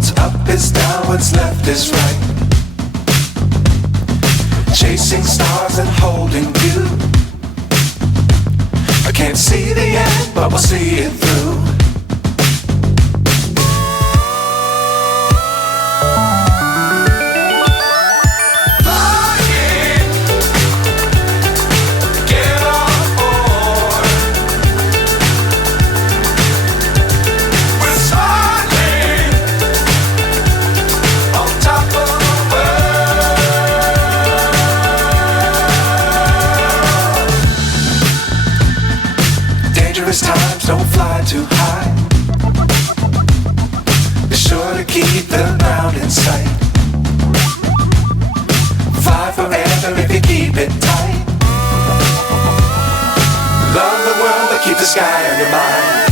What's up is down, what's left is right. Chasing stars and holding you. I can't see the end, but we'll see it through. Dangerous times, don't fly too high. Be sure to keep the ground in sight. Fly forever if you keep it tight. Love the world, but keep the sky on your mind.